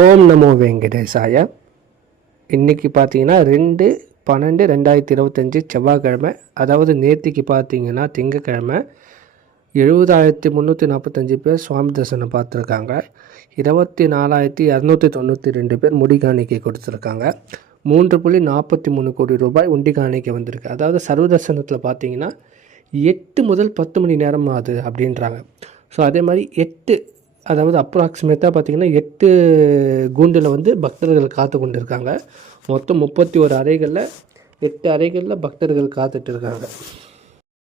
ஓம் நமோ வெங்கடேசாய. இன்றைக்கி பார்த்தீங்கன்னா ரெண்டு பன்னெண்டு ரெண்டாயிரத்தி இருபத்தஞ்சி செவ்வாய்க்கிழமை அதாவது நேற்றுக்கு பார்த்தீங்கன்னா திங்கக்கிழமை எழுபதாயிரத்தி முந்நூற்றி நாற்பத்தஞ்சு பேர் சுவாமி தரிசனம் பார்த்துருக்காங்க. இருபத்தி நாலாயிரத்தி இரநூத்தி தொண்ணூற்றி ரெண்டு பேர் முடி காணிக்கை கொடுத்துருக்காங்க. மூன்று புள்ளி நாற்பத்தி மூணு கோடி ரூபாய் உண்டி காணிக்கை வந்திருக்கு. அதாவது சர்வதர்சனத்தில் பார்த்தீங்கன்னா எட்டு முதல் பத்து மணி நேரம் ஆகுது அப்படின்றாங்க. ஸோ அதே மாதிரி எட்டு அதாவது அப்ராக்சிமேட்டாக பார்த்திங்கன்னா எட்டு கூண்டில் வந்து பக்தர்கள் காத்து கொண்டு இருக்காங்க மொத்தம் முப்பத்தி ஒரு அறைகளில் எட்டு அறைகளில் பக்தர்கள் காத்துட்டு இருக்காங்க.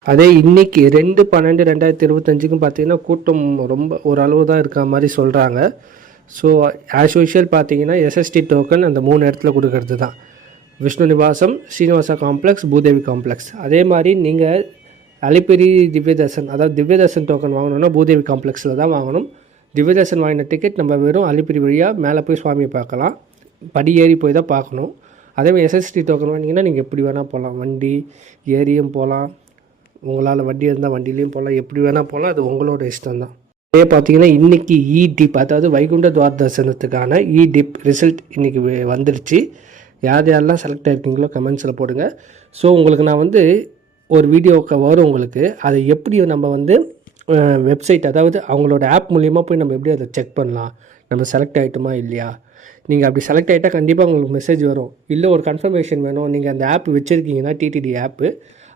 அதே இன்னைக்கு ரெண்டு பன்னெண்டு ரெண்டாயிரத்தி இருபத்தஞ்சுக்கும் பார்த்தீங்கன்னா கூட்டம் ரொம்ப ஒரு அளவு தான் இருக்க மாதிரி சொல்கிறாங்க ஸோ ஆஸ் யூஷுவல் பார்த்தீங்கன்னா எஸ்எஸ்டி டோக்கன் அந்த மூணு இடத்துல கொடுக்கறது தான். விஷ்ணு நிவாசம் ஸ்ரீனிவாசா காம்ப்ளெக்ஸ் பூதேவி காம்ப்ளெக்ஸ் அதே மாதிரி நீங்கள் அலிப்பெரி திவ்யதர்சன் அதாவது திவ்யதர்சன் டோக்கன் வாங்கணுன்னா பூதேவி காம்ப்ளெக்ஸில் தான் வாங்கணும். திவ்யதர்சன் வாங்கின டிக்கெட் நம்ம வெறும் அலிப்பிரி வழியாக மேலே போய் சுவாமியை பார்க்கலாம். படி ஏறி போய் தான் பார்க்கணும். அதே மாதிரி எஸ்எஸ்டி டோக்கன் வாங்கினீங்கன்னா நீங்கள் எப்படி வேணால் போகலாம் வண்டி ஏரியும் போகலாம் உங்களால் வண்டி இருந்தால் வண்டிலையும் போகலாம் எப்படி வேணால் போகலாம் அது உங்களோட இஷ்டம் தான். அதே பார்த்தீங்கன்னா இன்றைக்கி இ டிப் அதாவது வைகுண்ட துவார் தரிசனத்துக்கான இ டிப் ரிசல்ட் இன்றைக்கி வந்துருச்சு. யார் யாரெல்லாம் செலக்ட் ஆகிருக்கீங்களோ கமெண்ட்ஸில் போடுங்க. ஸோ உங்களுக்கு நான் வந்து ஒரு வீடியோக்க வரும் உங்களுக்கு. அதை எப்படி நம்ம வந்து வெப்சைட் அதாவது அவங்களோட ஆப் மூலியமாக போய் நம்ம எப்படி அதை செக் பண்ணலாம்? நம்ம செலக்ட் ஆகிட்டோமா இல்லையா? நீங்கள் அப்படி செலக்ட் ஆகிட்டால் கண்டிப்பாக உங்களுக்கு மெசேஜ் வரும். இல்லை ஒரு கன்ஃபர்மேஷன் வேணும். நீங்கள் அந்த ஆப் வச்சுருக்கீங்கன்னா டிடிடி ஆப்பு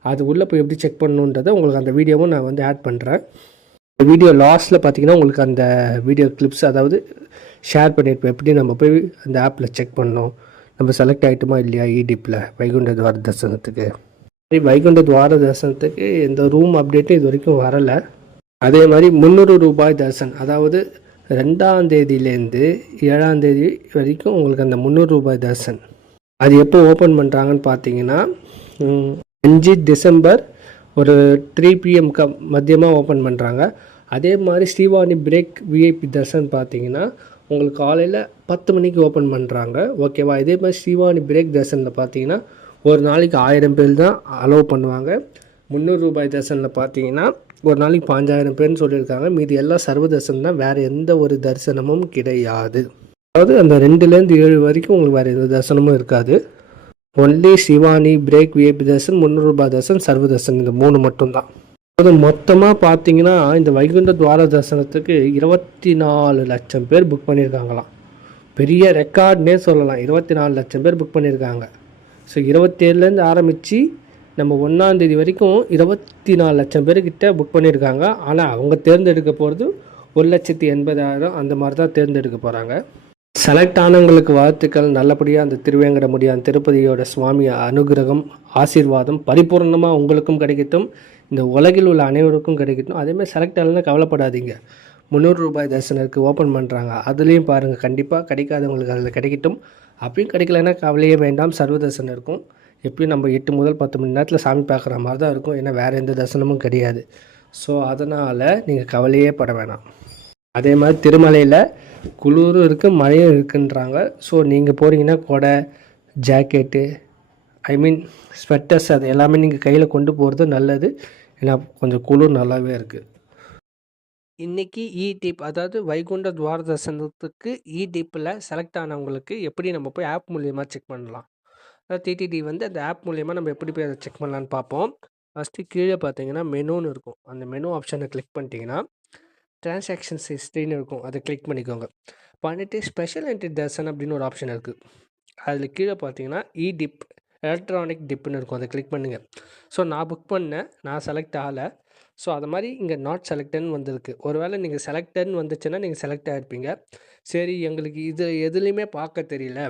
அது உள்ளே போய் எப்படி செக் பண்ணணுன்றதை உங்களுக்கு அந்த வீடியோவும் நான் வந்து ஆட் பண்ணுறேன் வீடியோ லாஸ்ட்டில் பார்த்தீங்கன்னா உங்களுக்கு அந்த வீடியோ கிளிப்ஸ் அதாவது ஷேர் பண்ணியிருப்பேன் எப்படி நம்ம போய் அந்த ஆப்பில் செக் பண்ணணும் நம்ம செலக்ட் ஆகிட்டோமா இல்லையா இடிப்பில் வைகுண்ட துவார தரிசனத்துக்கு. வைகுண்ட துவார தரிசனத்துக்கு எந்த ரூம் அப்டேட்டும் இது வரைக்கும் வரலை. அதே மாதிரி முந்நூறு ரூபாய் தர்சன். அதாவது ரெண்டாம் தேதியிலேருந்து ஏழாம் தேதி வரைக்கும் உங்களுக்கு அந்த முந்நூறு ரூபாய் தர்சன். அது எப்போ ஓப்பன் பண்ணுறாங்கன்னு பார்த்தீங்கன்னா அஞ்சு டிசம்பர் ஒரு த்ரீ பிஎம்க்கு மதியமாக ஓப்பன் பண்ணுறாங்க அதே மாதிரி ஸ்ரீவாணி பிரேக் விஐபி தர்சன் பார்த்தீங்கன்னா உங்களுக்கு காலையில் பத்து மணிக்கு ஓப்பன் பண்ணுறாங்க ஓகேவா இதே மாதிரி ஸ்ரீவாணி பிரேக் தர்சனில் பார்த்தீங்கன்னா ஒரு நாளைக்கு ஆயிரம் பேர் தான் அலோவ் பண்ணுவாங்க. முந்நூறு ரூபாய் தர்சனில் பார்த்தீங்கன்னா ஒரு நாளைக்கு பாஞ்சாயிரம் பேர்னு சொல்லியிருக்காங்க. மீதி எல்லாம் சர்வதர்சனம் தான். வேறு எந்த ஒரு தரிசனமும் கிடையாது. அதாவது அந்த ரெண்டுலேருந்து ஏழு வரைக்கும் உங்களுக்கு வேறு எந்த தரிசனமும் இருக்காது. Only Srivani break VIP darshan முந்நூறுரூபா தர்சன் சர்வ தர்சன் இந்த மூணு மட்டும்தான். அதாவது மொத்தமாக பார்த்தீங்கன்னா இந்த வைகுண்ட துவார தரிசனத்துக்கு இருபத்தி நாலு லட்சம் பேர் புக் பண்ணியிருக்காங்களாம். பெரிய ரெக்கார்ட்னே சொல்லலாம். இருபத்தி நாலு லட்சம் பேர் புக் பண்ணியிருக்காங்க. ஸோ இருபத்தேழுலேருந்து ஆரம்பித்து நம்ம ஒன்றாந்தேதி வரைக்கும் இருபத்தி நாலு லட்சம் பேர்கிட்ட புக் பண்ணியிருக்காங்க ஆனால் அவங்க தேர்ந்தெடுக்க போகிறது ஒரு லட்சத்தி எண்பதாயிரம். அந்த மாதிரி தான் தேர்ந்தெடுக்க போகிறாங்க செலக்ட் ஆனவங்களுக்கு வாழ்த்துக்கள். நல்லபடியாக அந்த திருவேங்கடமுடியான் திருப்பதியோட சுவாமி அனுகிரகம் ஆசீர்வாதம் பரிபூர்ணமாக உங்களுக்கும் கிடைக்கட்டும். இந்த உலகில் உள்ள அனைவருக்கும் கிடைக்கட்டும். அதேமாதிரி செலக்ட் ஆகலன்னா கவலைப்படாதீங்க. முந்நூறு ரூபாய் தரிசனருக்கு ஓப்பன் பண்ணுறாங்க அதுலேயும் பாருங்கள் கண்டிப்பாக கிடைக்காதவங்களுக்கு அதில் கிடைக்கட்டும். அப்படியும் கிடைக்கலன்னா கவலையே வேண்டாம். சர்வதர்சனம் இருக்கும் எப்படியும் நம்ம எட்டு முதல் பத்து மணி நேரத்தில் சாமி பார்க்குற மாதிரி தான் இருக்கும். ஏன்னா வேறு எந்த தரிசனமும் கிடையாது. ஸோ அதனால் நீங்கள் கவலையே பட வேணாம். அதே மாதிரி திருமலையில் குளிரும் இருக்குது மழையும் இருக்குன்றாங்க. ஸோ நீங்கள் போகிறீங்கன்னா கொடை ஜாக்கெட்டு ஐ மீன் ஸ்வெட்டர்ஸ் அது எல்லாமே நீங்கள் கையில் கொண்டு போகிறது நல்லது. ஏன்னா கொஞ்சம் குளிர் நல்லாவே இருக்குது இன்றைக்கி இ e டிப் அதாவது வைகுண்ட துவார தரிசனத்துக்கு இ டிப்பில் செலக்ட் ஆனவங்களுக்கு எப்படி நம்ம போய் ஆப் மூலியமாக செக் பண்ணலாம்? டிடிடி வந்து அந்த ஆப் மூலிமா நம்ம எப்படி போய் அதை செக் பண்ணலான்னு பார்ப்போம். ஃபஸ்ட்டு கீழே பார்த்தீங்கன்னா மெனுன்னு இருக்கும். அந்த மெனு ஆப்ஷனை கிளிக் பண்ணிட்டீங்கன்னா டிரான்சாக்ஷன்ஸ் ஹிஸ்ட்ரின்னு இருக்கும். அதை கிளிக் பண்ணிக்கோங்க. பண்ணிவிட்டு ஸ்பெஷல் என்ட்ரி தர்சன் அப்படின்னு ஒரு ஆப்ஷன் இருக்குது அதில் கீழே பார்த்தீங்கன்னா இ டிப் எலக்ட்ரானிக் டிப்புன்னு இருக்கும். அதை கிளிக் பண்ணுங்கள் ஸோ நான் புக் பண்ணேன். நான் செலக்ட் ஆகலை. ஸோ அது மாதிரி இங்கே நாட் செலக்டட்னு வந்திருக்கு. ஒருவேளை நீங்கள் செலக்டட்னு வந்துச்சுன்னா நீங்கள் செலக்ட் ஆகிருப்பீங்க சரி எங்களுக்கு இது எதுலேயுமே பார்க்க தெரியல.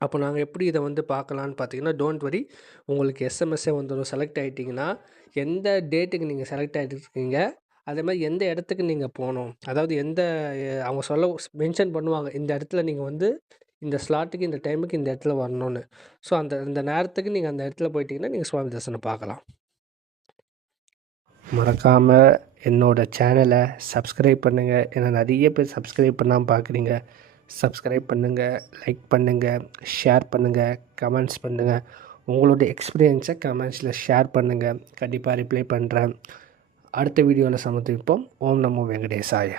அப்போ நாங்கள் எப்படி இதை வந்து பார்க்கலான்னு பார்த்தீங்கன்னா டோன்ட் வரி உங்களுக்கு எஸ்எம்எஸ்ஸே வந்துடும் செலக்ட் ஆகிட்டிங்கன்னா எந்த டேட்டுக்கு நீங்கள் செலக்ட் ஆகிட்டுருக்கீங்க அதே மாதிரி எந்த இடத்துக்கு நீங்கள் போகணும் அதாவது எந்த அவங்க சொல்ல மென்ஷன் பண்ணுவாங்க இந்த இடத்துல நீங்கள் வந்து இந்த ஸ்லாட்டுக்கு இந்த டைமுக்கு இந்த இடத்துல வரணும்னு. ஸோ அந்த இந்த நேரத்துக்கு நீங்கள் அந்த இடத்துல போயிட்டீங்கன்னா நீங்கள் சுவாமி தரிசனம் பார்க்கலாம். மறக்காமல் என்னோடய சேனலை சப்ஸ்கிரைப் பண்ணுங்கள் ஏன்னா நிறைய பேர் சப்ஸ்கிரைப் பண்ணாமல் பார்க்குறீங்க. சப்ஸ்கிரைப் பண்ணுங்கள் லைக் பண்ணுங்கள் ஷேர் பண்ணுங்கள் கமெண்ட்ஸ் பண்ணுங்கள் உங்களுடைய எக்ஸ்பீரியன்ஸை கமெண்ட்ஸில் ஷேர் பண்ணுங்கள் கண்டிப்பாக ரிப்ளை பண்ணுறேன் அடுத்த வீடியோவில் சமர்ப்பிப்போம் ஓம் நமோ வெங்கடேசாய.